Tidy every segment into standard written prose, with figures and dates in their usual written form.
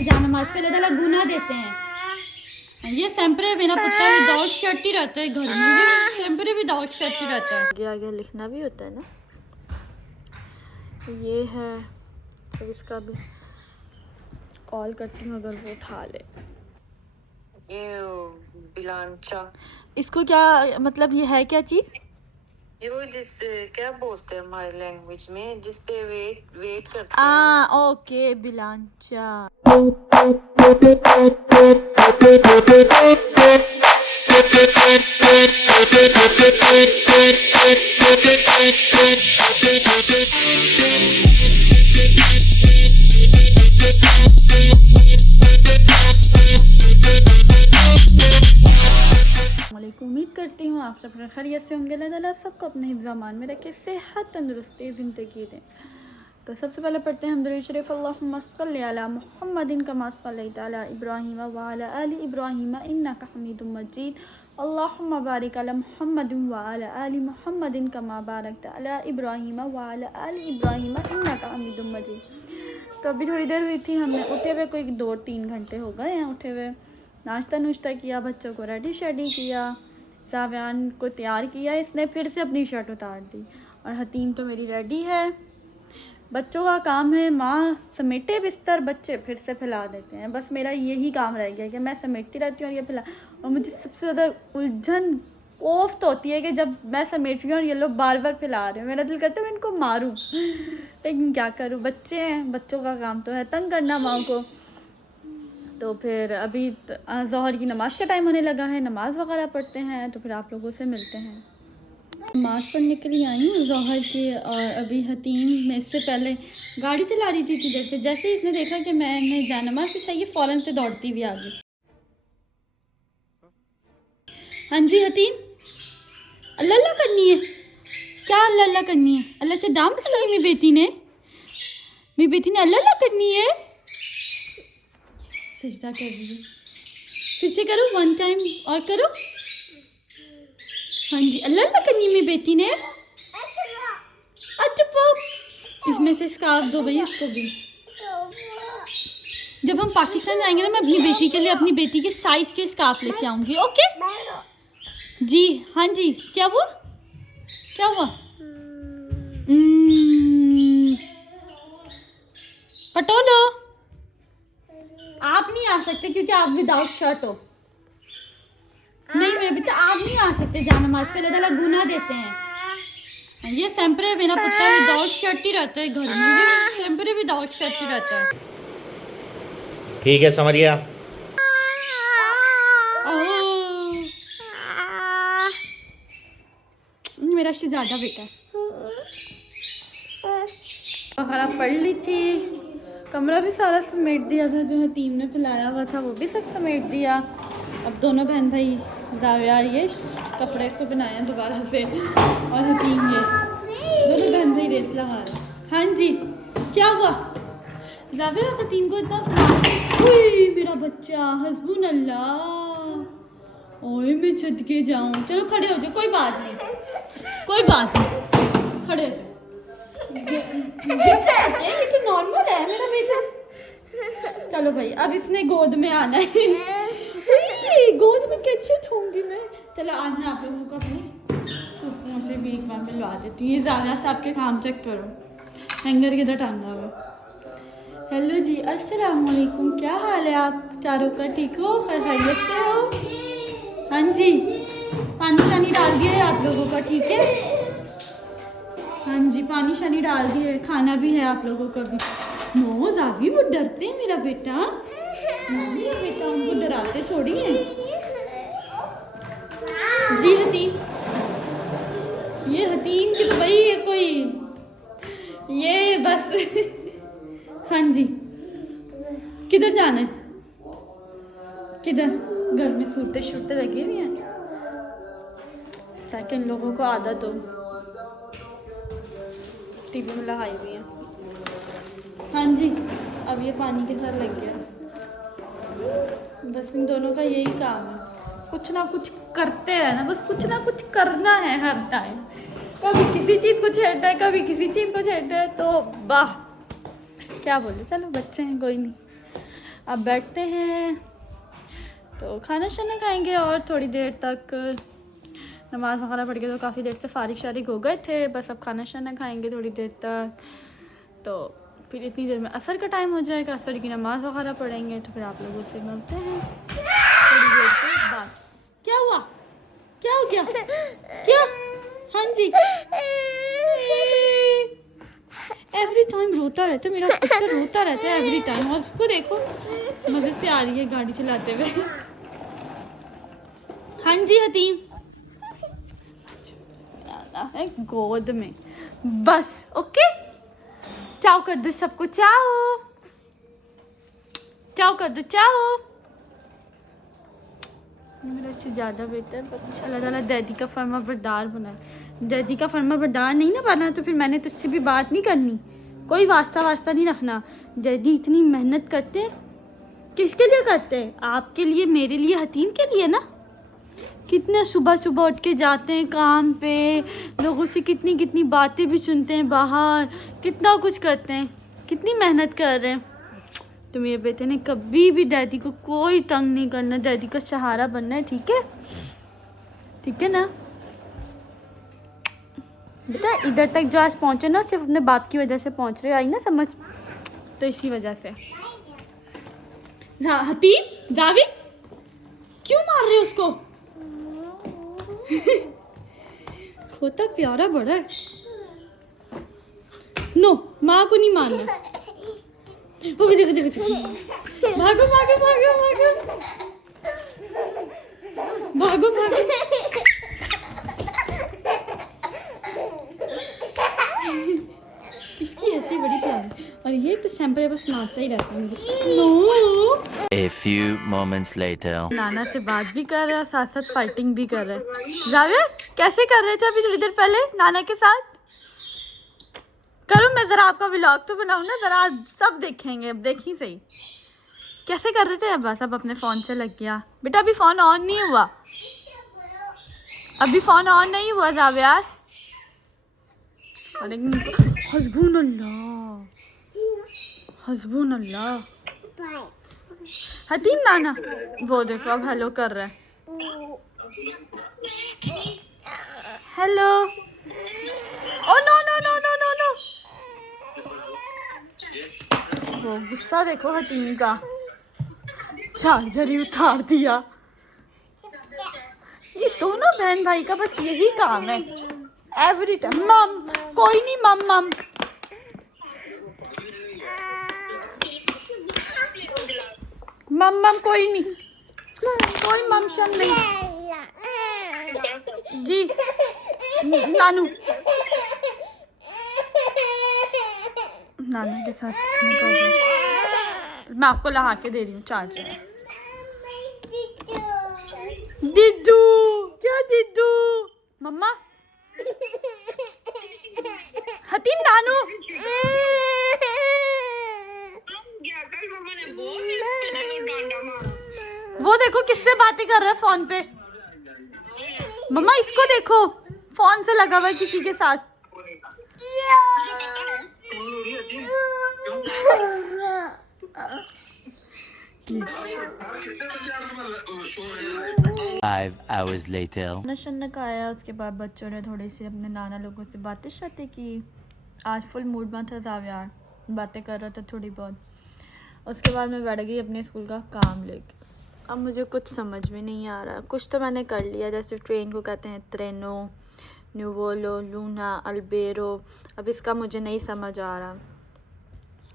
सकते जान नमाज पे, अल्लाह ताला गुनाह देते हैं। ये सेम्परे मेरा पुत्र विदाउट शर्ट ही रहता है घर में, ये सेम्परे विदाउट शर्ट ही रहता है। आगे आगे लिखना भी होता है ना, ये है। तो इसका भी कॉल करती हूँ अगर वो उठा ले। ये बिलांचा, इसको क्या मतलब, ये है क्या चीज़? ये वो जिस क्या बोलते हैं हमारी लैंग्वेज में, जिस पे वेट करते हैं। ओके, बिलांचा। उम्मीद करती हूँ आप सब खैरियत से होंगे। अल्लाह ताला सबको अपने हिफ्ज़-ए-अमान में रखे, सेहत तंदुरुस्ती ज़िंदगी दें। तो सबसे पहले पढ़ते हैं हम दुरूद शरीफ। अल्लाहुम्मा सल्लि अला मुहम्मदिन कमा सल्लैता अला इब्राहीम व अला आलि इब्राहीम इन्नका हमीदुम मजीद। अल्लाहुम्मा बारिक अला मुहम्मदिन व अला आलि मुहम्मदिन कमा बारकता अला इब्राहीम व अला आलि इब्राहीम इन्नका हमीदुम मजीद। तो अभी थोड़ी देर हुई थी, हमने उठे हुए कोई 2-3 घंटे हो गए हैं उठे हुए। नाश्ता नुश्ता किया, बच्चों को रेडी शेडी किया, जावियान को तैयार किया। इसने फिर से अपनी शर्ट उतार दी और हतीम तो मेरी रेडी है। बच्चों का काम है माँ समेटे बिस्तर, बच्चे फिर से फैला देते हैं। बस मेरा यही काम रह गया कि मैं समेटती रहती हूँ और ये फैला। और मुझे सबसे ज़्यादा उलझन कोफ्त होती है कि जब मैं समेट रही हूँ और ये लोग बार बार फैला रहे हैं, मेरा दिल करता है मैं इनको मारूँ, लेकिन क्या करूँ, बच्चे हैं, बच्चों का काम तो है तंग करना माँ को। तो फिर अभी ज़ोहर की नमाज़ का टाइम होने लगा है, नमाज़ वगैरह पढ़ते हैं, तो फिर आप लोगों से मिलते हैं। नमाज़ पढ़ने के लिए आई हूँ ज़ोहर की। और अभी हतीम में इससे पहले गाड़ी चला रही थी इधर से, जैसे ही इसने देखा कि मैंने जानमाज़ बिछाई है, फ़ौरन से दौड़ती हुई आ गई। हाँ जी हतीम, अल्लाह अल्लाह करनी है क्या? अल्लाह अल्लाह करनी है? अल्लाह से डांट पड़ी मेरी बेटी ने, मेरी बेटी ने अल्लाह अल्लाह करनी है। सजदा कर रही है, फिर से करो 1 टाइम और करो। हाँ जी, अल्लाह अल्लाह करनी है मेरी बेटी ने। अच्छा, इसमें से स्कार्फ दो भाई इसको भी। जब हम पाकिस्तान जाएंगे ना, मैं अपनी बेटी के लिए अपनी बेटी के साइज के स्कार्फ लेके आऊंगी। ओके जी, हाँ जी। क्या हुआ, क्या हुआ? पटोलो, आप नहीं आ सकते क्योंकि आप विदाउट शर्ट हो। नहीं मेरे बेटा, आप नहीं आ सकते जान नमाज पे, अल्लाह ताला गुनाह देते हैं। ये सेम्परे मेरा पुत्र विदाउट शर्ट ही रहता है घर में, ये सेम्परे विदाउट शर्ट ही रहता है। ठीक है, समझ गया। मेरा शहजादा बेटा खराब पढ़ ली थी, कमरा भी सारा समेट दिया था, जो हतीम ने फैलाया हुआ था वो भी सब समेट दिया। अब दोनों बहन भाई जाविया ये कपड़े इसको पहनाए हैं दोबारा से, और हतीम ये दोनों बहन भाई रेस लगा रहे। हाँ जी, क्या हुआ? जाविया हतीम को इतना, मेरा बच्चा, हस्बुन अल्लाह। ओए मैं छत के जाऊँ, चलो खड़े हो जाओ, कोई बात नहीं, कोई बात नहीं, खड़े हो जाओ। ये तो नॉर्मल है मेरा बेटा। चलो भाई, अब इसने गोद में आना है। गोद में कैसे उठूंगी मैं? चलो आज मैं आप लोगों को अपने कुकुओं से भी एक बार मिलवा देती हूँ। ये जाविया साहब के काम चेक करो, हैंगर किधर टांगा हुआ। हेलो जी, अस्सलाम वालेकुम, क्या हाल है आप चारों का? ठीक हो, खैरियत से हो? हाँ जी, पानी शानी डाल दिया है आप लोगों का? ठीक है, हाँ जी, पानी शानी डाल दिए, खाना भी है आप लोगों का भी। नो जावी, वो डरते हैं मेरा बेटा, मेरा बेटा उनको डराते थोड़ी हैं। जी हतीम, ये हतीम की तो भाई ये कोई ये बस हाँ जी, किधर जाना है? किधर? घर में सूरतें शूरतें लगी हुई हैं, ताकि इन लोगों को आदत हो। टीवी में लगाई हुई है। हाँ जी, अब ये पानी के साथ लग गया। बस इन दोनों का यही काम है, कुछ ना कुछ करते रहना, बस कुछ ना कुछ करना है हर टाइम। कभी किसी चीज़ को छेड़ना है, कभी किसी चीज़ को छेड़ना है, तो वाह क्या बोले। चलो बच्चे हैं, कोई नहीं। अब बैठते हैं तो खाना शाना खाएंगे और थोड़ी देर तक नमाज़ वगैरह पढ़ के तो काफ़ी देर से फारिग शारिग हो गए थे, बस अब खाना शाना खाएंगे थोड़ी देर तक। तो फिर इतनी देर में असर का टाइम हो जाएगा, असर की नमाज़ वगैरह पढ़ेंगे, तो फिर आप लोगों से मिलते हैं थोड़ी देर के बाद। क्या हुआ, क्या हो गया, क्या? हाँ जी, एवरी टाइम रोता रहता है मेरा कुत्ता, रोता रहता है एवरी टाइम। और उसको देखो मज़े से आ रही है गाड़ी चलाते हुए। हाँ जी हतीम है गोद में, बस ओके। चाओ कर दो सबको, चाओ चाओ कर दो, चाओ। मेरा से ज़्यादा बेहतर, पर अल्लाह ताला डैडी का फर्मा बरदार बना। डैडी का फर्मा बरदार नहीं ना बना तो फिर मैंने तुझसे भी बात नहीं करनी, कोई वास्ता वास्ता नहीं रखना। डैडी इतनी मेहनत करते हैं, किसके लिए करते हैं? आपके लिए, मेरे लिए, हतीम के लिए ना। कितने सुबह सुबह उठ के जाते हैं काम पे, लोगों से कितनी कितनी बातें भी सुनते हैं बाहर, कितना कुछ करते हैं, कितनी मेहनत कर रहे हैं। तो मेरे बेटे ने कभी भी डैडी को कोई तंग नहीं करना, डैडी का सहारा बनना है, ठीक है? ठीक है ना बेटा? इधर तक जो आज पहुँचे ना सिर्फ अपने बाप की वजह से पहुँच रहे, आई ना समझ? तो इसी वजह से। हतीम, जावेद क्यों मार रहे हो उसको? खोता प्यारा बड़ा है। नो, माँ को नहीं मारना। भागो भागो भागो भागो भागो भागो। इसकी ऐसी बड़ी प्यारी, और ये तो सैंपल बस मारता ही रहता है मुझे। No. A few moments later. नाना से बात भी कर रहे हैं और साथ साथ फाइटिंग भी कर रहे हैं। जावेद कैसे कर रहे थे अभी थोड़ी देर पहले नाना के साथ? करो, मैं जरा आपका व्लॉग तो बनाऊँ ना, जरा सब देखेंगे। अब देखी सही कैसे कर रहे थे। अब बस अब अपने फ़ोन से लग गया। बेटा अभी फ़ोन ऑन नहीं हुआ, अभी फ़ोन ऑन नहीं हुआ जावेद। हस्बून अल्लाह, हस्बून अल्लाह। हतीम नाना वो देखो अब हेलो कर रहा है। Hello. Oh no no no no no no. वो गुस्सा देखो हतीम का, चार्जर ही उतार दिया। ये दोनों बहन भाई का बस यही काम है, एवरी टाइम मम, कोई नहीं मम मम। मम मम कोई नहीं, कोई मम शम नहीं जी। नानू नाना के साथ मैं आपको लगा के दे रही हूँ चार्जर। दिद्दू, क्या दिद्दू? मम्मा हतीम नानू। वो देखो किससे बातें कर रहा है फोन पे। मम्मा इसको देखो, फोन से लगा हुआ है किसी के साथ। 5 hours later. नशन खाया, उसके बाद बच्चों ने थोड़ी सी अपने नाना लोगों से बातें शातें की। आज फुल मूड में था जावियार, बातें कर रहा था थोड़ी बहुत। उसके बाद मैं बैठ गई अपने स्कूल का काम लेके। अब मुझे कुछ समझ में नहीं आ रहा। कुछ तो मैंने कर लिया, जैसे ट्रेन को कहते हैं ट्रेनो, न्यूवोलो, लूना, अल्बेरो। अब इसका मुझे नहीं समझ आ रहा।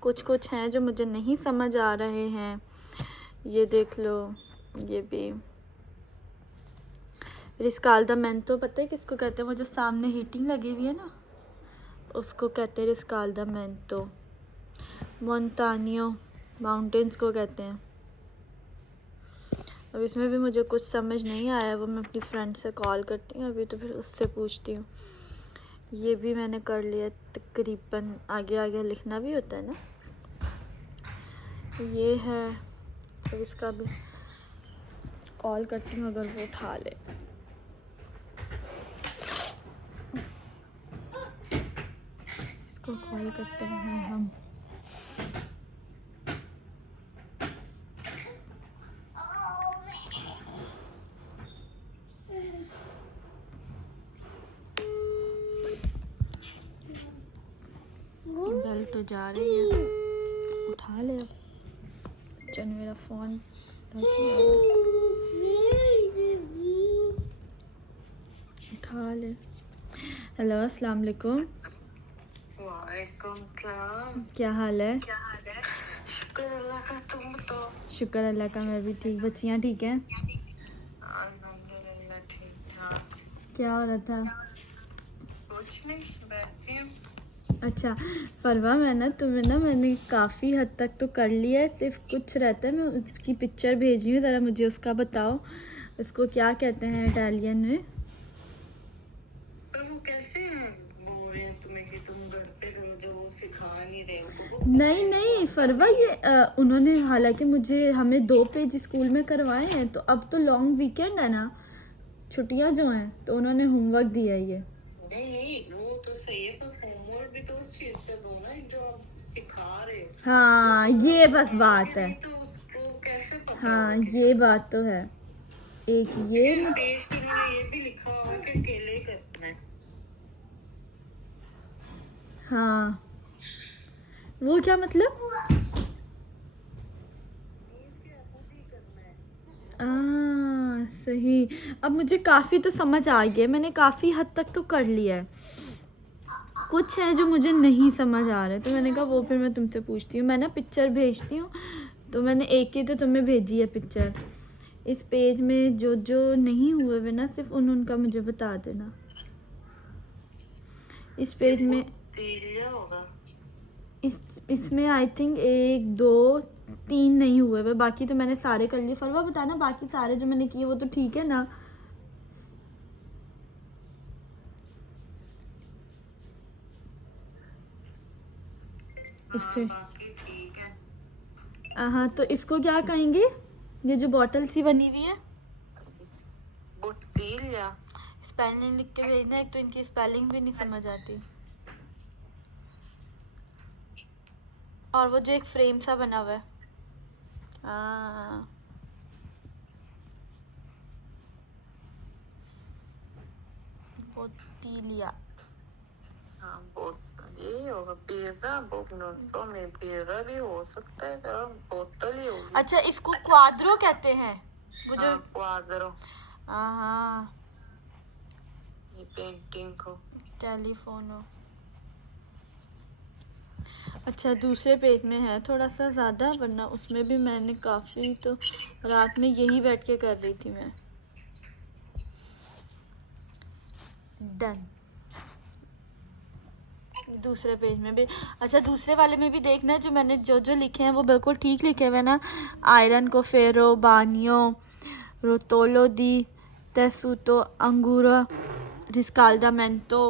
कुछ हैं जो मुझे नहीं समझ आ रहे हैं। ये देख लो, ये भी रिस्काल्डामेंटो पता है किसको कहते हैं? वो जो सामने हीटिंग लगी हुई है ना, उसको कहते हैं रिस्काल्डामेंटो। मोंटानियो, माउंटेन्स को कहते हैं। अब इसमें भी मुझे कुछ समझ नहीं आया, वो मैं अपनी फ्रेंड से कॉल करती हूँ अभी, तो फिर उससे पूछती हूँ। ये भी मैंने कर लिया तकरीबन, आगे आगे लिखना भी होता है ना। ये है, अब इसका भी कॉल करती हूँ अगर वो उठा ले। इसको कॉल करते हैं हम। जा रही है, उठा ले अब। चल मेरा फ़ोन उठा ले। हेलो अस्सलाम वालेकुम, वालेकुम सलाम। क्या हाल है? शुक्र अल्लाह का, तुम बताओ। शुक्र अल्लाह का, मैं भी ठीक। बच्चियाँ ठीक हैं? अल्हम्दुलिल्लाह ठीक ठाक। क्या हो रहा था? कुछ नहीं, बैठी हूँ। अच्छा फरवा, मैंने काफ़ी हद तक तो कर लिया है, सिर्फ कुछ रहता है। मैं उसकी पिक्चर भेज रही हूँ, ज़रा मुझे उसका बताओ, उसको क्या कहते हैं इटालियन में? पर वो कैसे बोल रहे हैं तुम्हें कि तुम घर पे करो जो वो सिखा नहीं रहे उनको? नहीं नहीं फरवा, ये उन्होंने हालांकि हमें 2 पेज स्कूल में करवाए हैं, तो अब तो लॉन्ग वीकेंड है ना, छुट्टियां जो हैं, तो उन्होंने होमवर्क दिया है ये। नहीं वो तो सही है, पर होमवर्क भी तो उस चीज का दो ना जो आप सिखा रहे हो। हाँ ये बस बात है, नहीं तो उसको कैसे पता हाँ होगा किसी ये बात तो है। एक ये को? पेज पे उन्होंने ये भी लिखा होगा कि अकेले ही करना है। हाँ वो क्या मतलब? सही। अब मुझे काफ़ी तो समझ आ गया, मैंने काफ़ी हद तक तो कर लिया है, कुछ है जो मुझे नहीं समझ आ रहे, तो मैंने कहा वो फिर मैं तुमसे पूछती हूँ। मैं ना पिक्चर भेजती हूँ, तो मैंने एक ही तो तुम्हें भेजी है पिक्चर। इस पेज में जो जो नहीं हुए वे ना, सिर्फ उनका मुझे बता देना। इस पेज में तीलिया होगा। इसमें आई थिंक 1 2 3 नहीं हुए वे, बाकी तो मैंने सारे कर लिए। फरवा बताना बाकी सारे जो मैंने किए वो तो ठीक है ना? इससे बाकी ठीक है। हाँ, तो इसको क्या कहेंगे, ये जो बॉटल सी बनी हुई है? बुटीलिया। स्पेलिंग लिख के भेजना, एक तो इनकी स्पेलिंग भी नहीं समझ आती। और वो जो एक फ्रेम सा बना हुआ है, बोतीलिया। हाँ ये होगा बीरा, बोनसो में बीरा भी हो सकता है, पर बोतल ही होगी। अच्छा इसको क्वाद्रो कहते हैं, वो जो क्वादरो। हाँ ये पेंटिंग को टेलीफोनो। अच्छा दूसरे पेज में है थोड़ा सा ज़्यादा, वरना उसमें भी मैंने काफ़ी, तो रात में यही बैठ के कर रही थी मैं। डन। दूसरे पेज में भी, अच्छा दूसरे वाले में भी देखना, जो मैंने जो जो लिखे हैं वो बिल्कुल ठीक लिखे हुए ना। आयरन को फेरो, बानियो, रोतोलो दी तेसूतो, अंगूरा, रिस्काल्डामेंटो,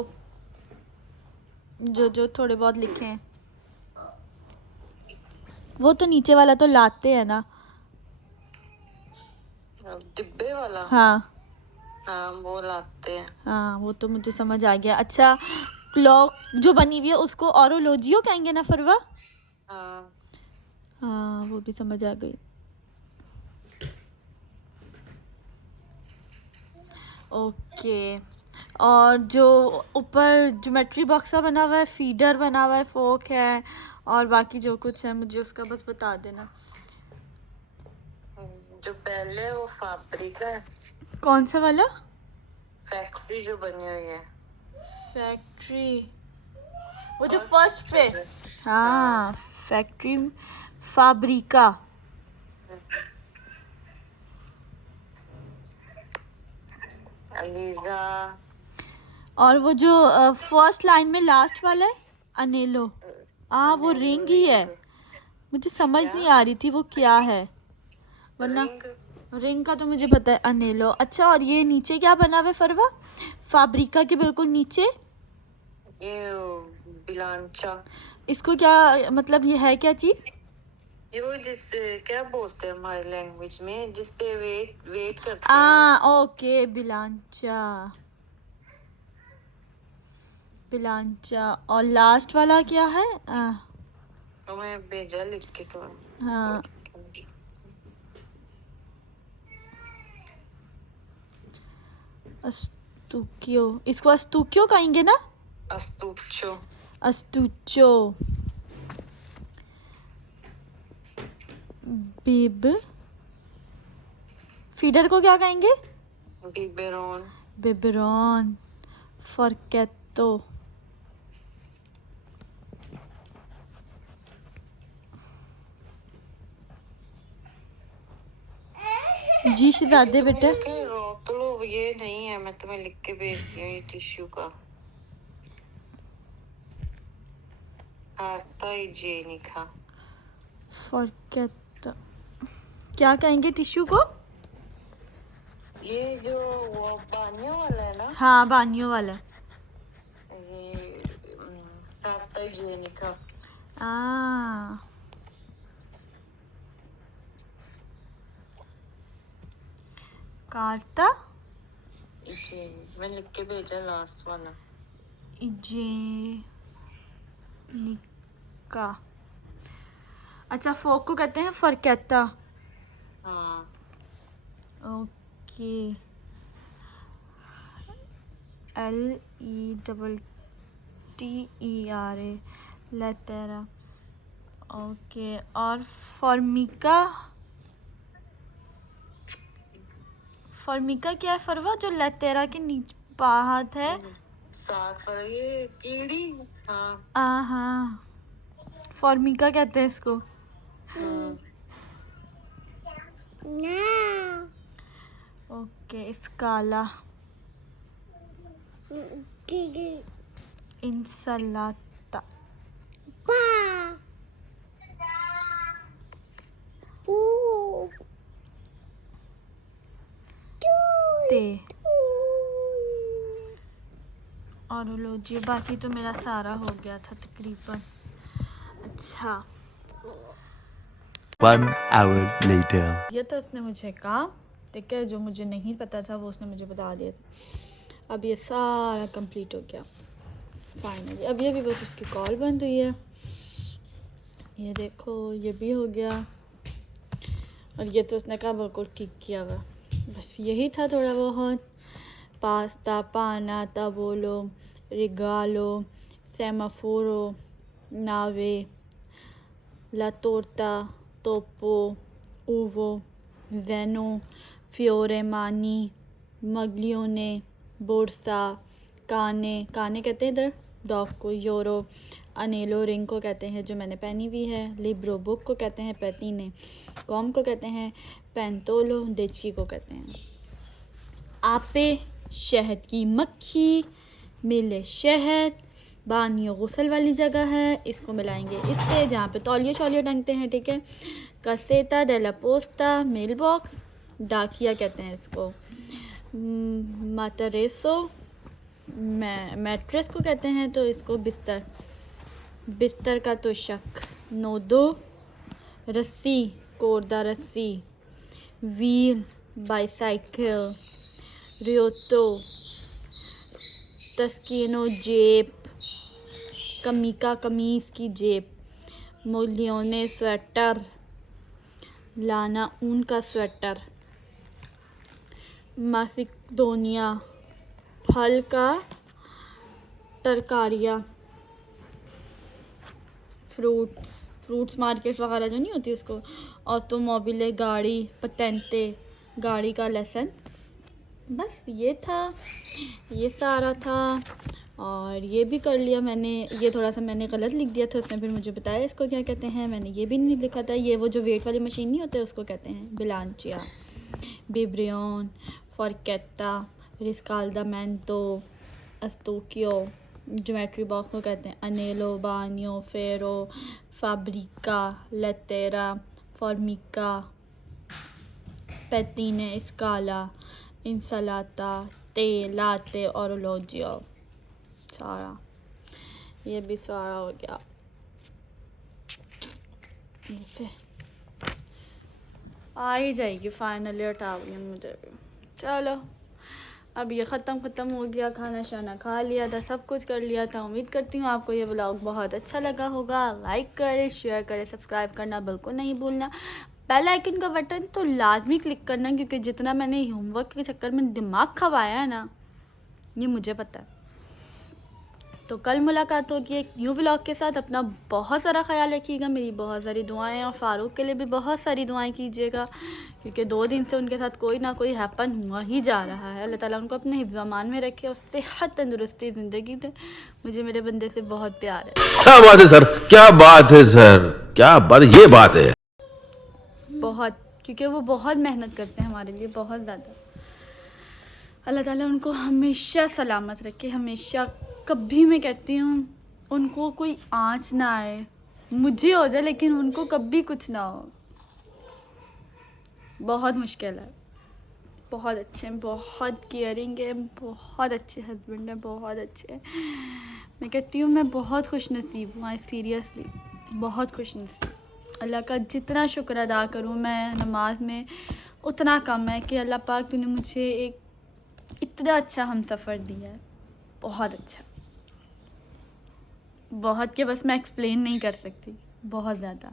जो जो थोड़े बहुत लिखे हैं। वो तो नीचे वाला तो लाते हैं ना, डिब्बे वाला। हाँ हाँ वो लाते हैं। हाँ वो तो मुझे समझ आ गया। अच्छा क्लॉक जो बनी हुई है उसको ऑरोलोजियो कहेंगे ना फरवा? हाँ हाँ वो भी समझ आ गई। ओके, और जो ऊपर ज्योमेट्री बॉक्स सा बना हुआ है, फीडर बना हुआ है, फोक है, और बाकी जो कुछ है मुझे उसका बस बता देना। जो पहले है वो फैब्रिका है। कौन सा वाला? फैक्ट्री जो बनी हुई है। फैक्ट्री, वो जो फर्स्ट पे, हाँ फैक्ट्री फैब्रिका। अलीजा। और वो जो फर्स्ट लाइन में लास्ट वाला है, अनेलो। वो रिंग ही है, मुझे समझ नहीं आ रही थी वो क्या है, वरना रिंग का तो मुझे पता है, अनेलो। अच्छा और ये नीचे क्या बना हुआ है फरवा, फैब्रिका के बिल्कुल नीचे? ये बिलांचा। इसको क्या मतलब, ये है क्या चीज? ये वो जिस क्या बोलते हैं हमारी लैंग्वेज में, जिस पे वेट करते हैं। ओके बिलांचा, बिलांचा। और लास्ट वाला क्या है? तो मैं भेजा लिख के तो। हाँ अस्तुक्यो, इसको अस्तुक्यो कहेंगे ना? अस्तुचो। अस्तुचो। बिब, फीडर को क्या कहेंगे? बिबेरोन, बिबरॉन, फॉरकेटो, जी शहजादे बेटा। रोक तो लो, ये नहीं है, मैं तुम्हें लिख के भेजती हूँ ये टिश्यू का। कार्ता इजेनिका, फॉरकेटो, क्या कहेंगे टिश्यू को? ये जो वो बानियों वाला है ना, हाँ बानियों वाला। ये कार्ता इजेनिका। कार्ता मैं लिख के भेजा लास्ट वाला। इजेनिका। अच्छा, फोक को कहते हैं फॉरकेटा। हाँ, ओके, LETTERA, लेटेरा। ओके, और फॉर्मिका, फॉर्मिका क्या है फरवा? जो लेटेरा के नीचे बाहर है। साथ वाला ये कीड़ी। हाँ, हाँ, फॉर्मिका कहते हैं इसको। ओके, स्काला, इंसलाता, ते, और लो जी, बाकी तो मेरा सारा हो गया था तकरीबन। अच्छा, 1 hour later. ये तो उसने मुझे कहा, ठीक है, जो मुझे नहीं पता था वो उसने मुझे बता दिया था। अब ये सारा कंप्लीट हो गया फाइनली। अब ये भी बस उसकी कॉल बंद हुई है। ये देखो, ये भी हो गया। और ये तो उसने कहा बिल्कुल ठीक किया हुआ। बस यही था थोड़ा बहुत। पास्ता, पाना, ताबोलो, रिगालो, सेमाफोरो, नावे, ला तोर्ता, तोपो, ऊवो, जेनो, फियोरे मानी, मगलियोने, बोर्सा, काने, काने कहते हैं इधर डॉग को, यूरो, अनेलो रिंग को कहते हैं जो मैंने पहनी हुई है, लिब्रो बुक को कहते हैं, पैतीने, कॉम को कहते हैं, पेंतोलो, डेची को कहते हैं, आपे, शहद की मक्खी, मिले शहद, बानियों गुसल वाली जगह है, इसको मिलाएंगे इससे जहाँ पे तौलिए शौलिए टंगते हैं, ठीक है। कसेता डेला पोस्ता, मेल बॉक्स, डाकिया कहते हैं इसको, मातरेसो, मैट्रेस को कहते हैं, तो इसको बिस्तर, बिस्तर का तो शक, नोदो, रस्सी, कोरदा रस्सी, व्हील, बाईसाइकिल, रियोतो, तस्कीनो जेब, कमीका कमीज की जेब, मोलियोने स्वेटर, लाना ऊन का स्वेटर, मासिडोनिया फल का तरकारियाँ, फ्रूट्स मार्केट वगैरह जो नहीं होती उसको, ऑटोमोबिले गाड़ी, पटेंटे गाड़ी का लेसन। बस ये था, ये सारा था। और ये भी कर लिया मैंने। ये थोड़ा सा मैंने गलत लिख दिया था, उसने फिर मुझे बताया इसको क्या कहते हैं, मैंने ये भी नहीं लिखा था। ये वो जो वेट वाली मशीन नहीं होते उसको कहते हैं बिलांचिया, बिब्रियन, फॉरकेटा, रिस्काल्डामेंटो, अस्तोकियो, ज्योमेट्री बॉक्स को कहते हैं अनेलो, बानियो, फेरो, फैब्रिका, लेटेरा, फॉर्मिका, पेटीने, स्काला, इंसलाता, ते, लाते, ऑरोलोजियो, सारा ये भी सारा हो गया। फिर आ ही जाएगी फाइनली अटावियन मुझे भी। चलो अब ये ख़त्म हो गया, खाना शाना खा लिया था, सब कुछ कर लिया था। उम्मीद करती हूँ आपको ये व्लॉग बहुत अच्छा लगा होगा। लाइक करें, शेयर करें, सब्सक्राइब करना बिल्कुल नहीं भूलना। बेल आइकन का बटन तो लाजमी क्लिक करना, क्योंकि जितना मैंने होमवर्क के चक्कर में दिमाग खवाया है ना, ये मुझे पता है। तो कल मुलाकात होगी एक न्यू व्लॉग के साथ। अपना बहुत सारा ख्याल रखिएगा, मेरी बहुत सारी दुआएं, और फ़ारूक के लिए भी बहुत सारी दुआएं कीजिएगा, क्योंकि 2 दिन से उनके साथ कोई ना कोई हैपन हुआ ही जा रहा है। अल्लाह ताला उनको अपने हिफ्ज़ अमान में रखे और सेहत तंदुरुस्ती ज़िंदगी दे। मुझे मेरे बंदे से बहुत प्यार है। क्या बात है सर, क्या बात है सर, क्या बात, ये बात है बहुत, क्योंकि वो बहुत मेहनत करते हैं हमारे लिए, बहुत ज़्यादा। अल्लाह ताला उनको हमेशा सलामत रखे, हमेशा। कभी मैं कहती हूँ उनको कोई आँच ना आए, मुझे हो जाए लेकिन उनको कभी कुछ ना हो। बहुत मुश्किल है। बहुत अच्छे हैं, बहुत केयरिंग है, बहुत अच्छे हस्बैंड हैं, बहुत अच्छे हैं। मैं कहती हूँ मैं बहुत खुश नसीब हूँ, आई सीरियसली बहुत खुश नसीब। अल्लाह का जितना शुक्र अदा करूँ मैं नमाज में उतना कम है कि अल्लाह पाक तूने मुझे एक इतना अच्छा हम सफ़र दिया है, बहुत अच्छा, बहुत के बस मैं एक्सप्लेन नहीं कर सकती, बहुत ज़्यादा।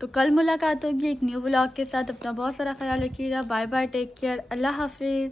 तो कल मुलाकात होगी एक न्यू व्लॉग के साथ। अपना बहुत सारा ख्याल रखिएगा। बाय बाय, टेक केयर, अल्लाह हाफिज़।